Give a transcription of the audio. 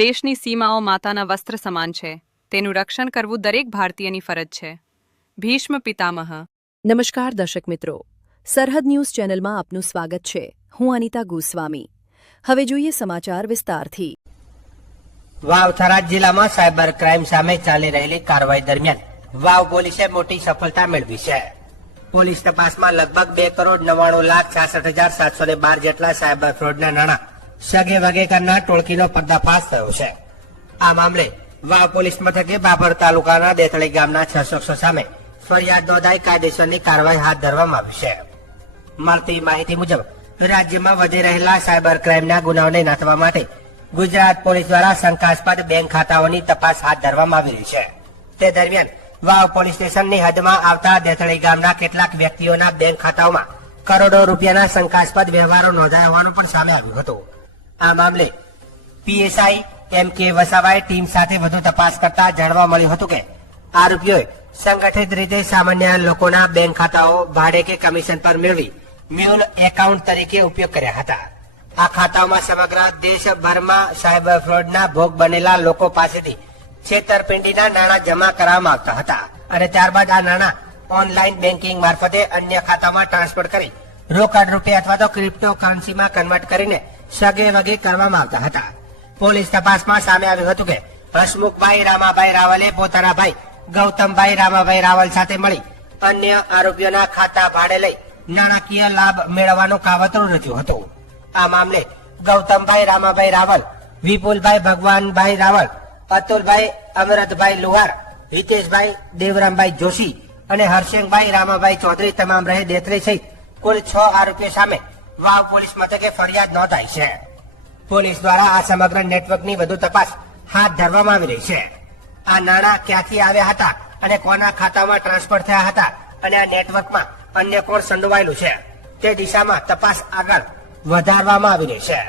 દેશની સીમાઓ માતાના વસ્ત્ર સમાન છે. તેનું રક્ષણ કરવું દરેક ભારતીયની ફરજ છે. ભીષ્મ પિતામહ. નમસ્કાર દર્શક મિત્રો, સરહદ ન્યૂઝ ચેનલમાં આપનું સ્વાગત છે. હું અનિતા ગોસ્વામી. હવે જોઈએ સમાચાર વિસ્તારથી. વાવ થરાદ જિલ્લામાં સાયબર ક્રાઇમ સામે ચાલી રહેલી કાર્યવાહી દરમિયાન વાવ પોલીસે મોટી સફળતા મેળવી છે. પોલીસ તપાસમાં લગભગ 2,99,66,712 જેટલા સાયબર ફ્રોડના નાણાં સગે વગે કરનાર ટોળકીનો પર્દાફાશ થયો છે. આ મામલે વાવ પોલીસ મથકે બાબર તાલુકાના દેથળી ગામના 6 શખ્સો સામે ફરિયાદ નોંધાઈ કાયદેસરની કાર્યવાહી હાથ ધરવામાં આવી છે. મળતી માહિતી મુજબ રાજ્યમાં વધી રહેલા સાયબર ક્રાઇમના ગુનાઓને નાથવા માટે ગુજરાત પોલીસ દ્વારા શંકાસ્પદ બેંક ખાતાઓની તપાસ હાથ ધરવામાં આવી રહી છે. તે દરમિયાન વાવ પોલીસ સ્ટેશનની હદમાં આવતા દેથળી ગામના કેટલાક વ્યક્તિઓના બેંક ખાતાઓમાં કરોડો રૂપિયાના શંકાસ્પદ વ્યવહારો નોંધાયા હોવાનું પણ સામે આવ્યું હતું. આ મામલે પીએસઆઈ એમ.કે. વસાવાએ ટીમ સાથે વધુ તપાસ કરતા જાણવા મળ્યું હતું કે આરોપીઓએ સંગઠિત રીતે સામાન્ય લોકોના બેંક ખાતાઓ ભાડે કે કમિશન પર મેળવી મ્યુલ એકાઉન્ટ તરીકે ઉપયોગ કર્યા હતા. આ ખાતાઓમાં સમગ્ર દેશભરમાં સાયબર ફ્રોડના ભોગ બનેલા લોકો પાસેથી છેતરપિંડીના નાણાં જમા કરવામાં આવતા હતા અને ત્યારબાદ આ નાણાં ઓનલાઈન બેન્કિંગ મારફતે અન્ય ખાતામાં ટ્રાન્સફર કરી રોકડ રૂપિયા અથવા તો ક્રિપ્ટોકરન્સીમાં કન્વર્ટ કરીને સગે વગે કરવામાં આવતા હતા. પોલીસ તપાસમાં સામે આવ્યું હતું કે હસમુખભાઈ રામાભાઈ રાવલે પોતાના ભાઈ ગૌતમભાઈ રામાભાઈ રાવલ સાથે મળી અન્ય આરોપીઓના ખાતા ભાડે લઈ નાણાકીય લાભ મેળવવાનું કાવતરું રચ્યું હતું. આ મામલે ગૌતમભાઈ રામાભાઈ રાવલ, વિપુલભાઈ ભગવાનભાઈ રાવલ, અતુલભાઈ અમરતભાઈ લુહાર, હિતેશભાઈ દેવરામભાઈ જોશી અને હર્ષેંગભાઈ રામાભાઈ ચૌધરી તમામ રહે દેથળી સહિત કુલ 6 આરોપીઓ સામે વાવ પોલીસ મથકે ફરિયાદ નોંધાઈ છે. પોલીસ દ્વારા આ સમગ્ર નેટવર્કની વધુ તપાસ હાથ ધરવામાં આવી રહી છે. આ નાણાં ક્યાંથી આવ્યા હતા અને કોના ખાતામાં ટ્રાન્સફર થયા હતા અને આ નેટવર્કમાં અન્ય કોણ સંડોવાયેલું છે તે દિશામાં તપાસ આગળ વધારવામાં આવી રહી છે.